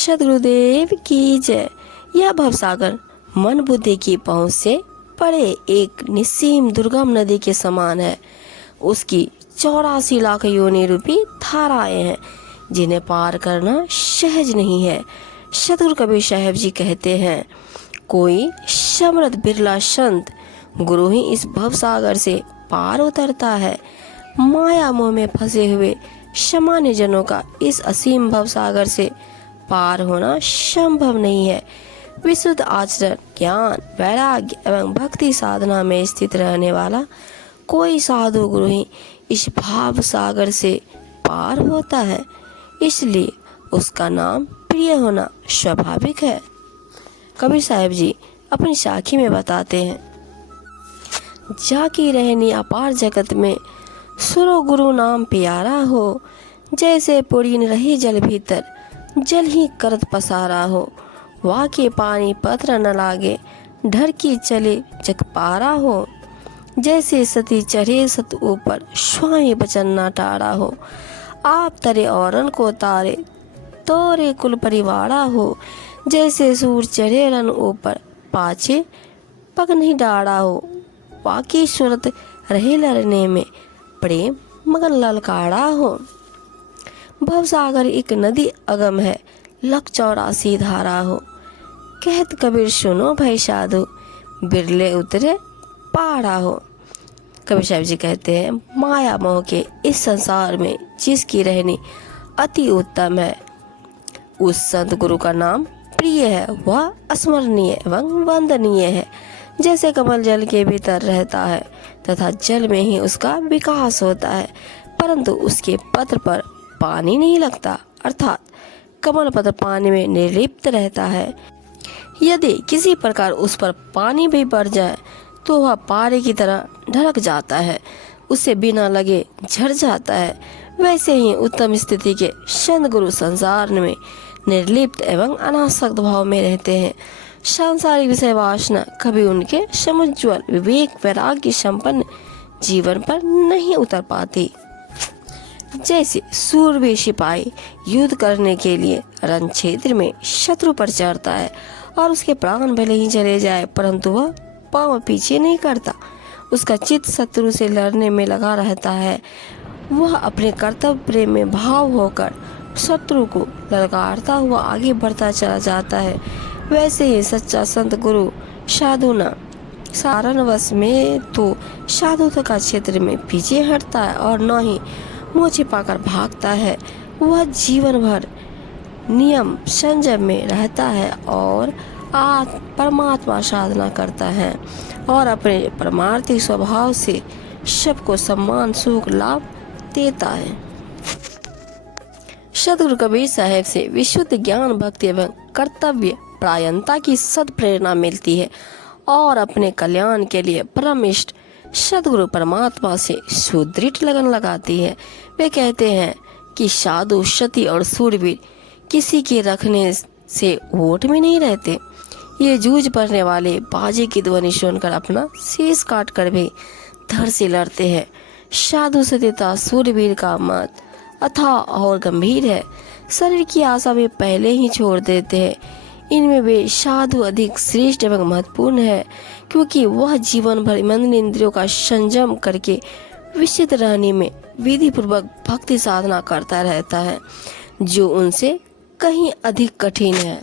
सद्गुरुदेव की जय। यह भवसागर मन बुद्धि की पहुँच से परे एक निस्सीम दुर्गम नदी के समान है। उसकी 84 लाख योनि रूपी धाराएं हैं जिन्हें पार करना सहज नहीं है। सद्गुरु कबीर साहब जी कहते हैं, कोई समर्थ बिरला संत गुरु ही इस भवसागर से पार उतरता है। माया मोह में फंसे हुए सामान्य जनों का इस असीम भवसागर से पार होना संभव नहीं है। विशुद्ध आचरण, ज्ञान, वैराग्य एवं भक्ति साधना में स्थित रहने वाला कोई साधु गुरु ही इस भाव सागर से पार होता है। इसलिए उसका नाम प्रिय होना स्वाभाविक है। कबीर साहब जी अपनी साखी में बताते हैं, जाकी रहनी अपार जगत में सुरो गुरु नाम प्यारा हो। जैसे पुरीन रही जल भीतर जल ही करत पसारा हो। वाके पानी पत्र न लागे ढर की चले जग पारा हो। जैसे सती चढ़े सत ऊपर स्वामी बचन न टारा हो। आप तरे औरन को तारे तोरे कुल परिवारा हो। जैसे सूर चढ़े रन ऊपर पाछे पग नहीं डाड़ा हो। वाकी सूरत रहे लड़ने में प्रेम मगन ललकारा हो। भवसागर एक नदी अगम है, लख 84 धारा हो। कहत कबीर सुनो भाई साधु बिरले उतरे पारा हो। कबीर साहब जी कहते हैं, माया मोह के इस संसार में जिसकी रहनी अति उत्तम है, उस संत गुरु का नाम प्रिय है। वह अस्मरणीय एवं वंदनीय है। जैसे कमल जल के भीतर रहता है तथा जल में ही उसका विकास होता है, परंतु उसके पत्र पर पानी नहीं लगता, अर्थात कमल पत्र पानी में निर्लिप्त रहता है। यदि किसी प्रकार उस पर पानी भी पड़ जाए तो वह पारे की तरह ढलक जाता है, उसे बिना लगे झड़ जाता है। वैसे ही उत्तम स्थिति के संत गुरु संसार में निर्लिप्त एवं अनासक्त भाव में रहते हैं। सांसारिक विषय वासना कभी उनके समुज्ज्वल विवेक वैराग्य संपन्न जीवन पर नहीं उतर पाती। जैसे सूरवीर सिपाही युद्ध करने के लिए रण क्षेत्र में शत्रु पर चढ़ता है और उसके प्राण भले ही चले जाए परंतु वह पांव पीछे नहीं करता। उसका चित्त शत्रु से लड़ने में लगा रहता है। वह अपने कर्तव्य प्रेम में भाव होकर शत्रु को ललकारता हुआ आगे बढ़ता चला जाता है। वैसे ही सच्चा संत गुरु साधु न सारणवश में तो साधुता का क्षेत्र में पीछे हटता है और न ही मुँह छिपाकर भागता है। वह जीवन भर नियम संयम में रहता है और परमात्मा साधना करता है और अपने परमार्थी स्वभाव से सबको सम्मान सुख लाभ देता है। सद्गुरु कबीर साहब से विशुद्ध ज्ञान भक्ति एवं कर्तव्य परायणता की सद प्रेरणा मिलती है और अपने कल्याण के लिए परम इष्ट सद्गुरु परमात्मा से सुदृढ़ लगन लगाती है। वे कहते हैं कि साधु सती और सूरवीर किसी के रखने से वोट में नहीं रहते। ये जूझ पड़ने वाले बाजे की ध्वनि सुनकर अपना शीश काट कर भी धड़ से लड़ते हैं। साधु सतीता सूरवीर का मत अथाह और गंभीर है। शरीर की आशा वे पहले ही छोड़ देते हैं। इनमें वे साधु अधिक श्रेष्ठ एवं महत्वपूर्ण है, क्योंकि वह जीवन भर मन इंद्रियों का संयम करके विशिष्ट रहने में विधि पूर्वक भक्ति साधना करता रहता है, जो उनसे कहीं अधिक कठिन है।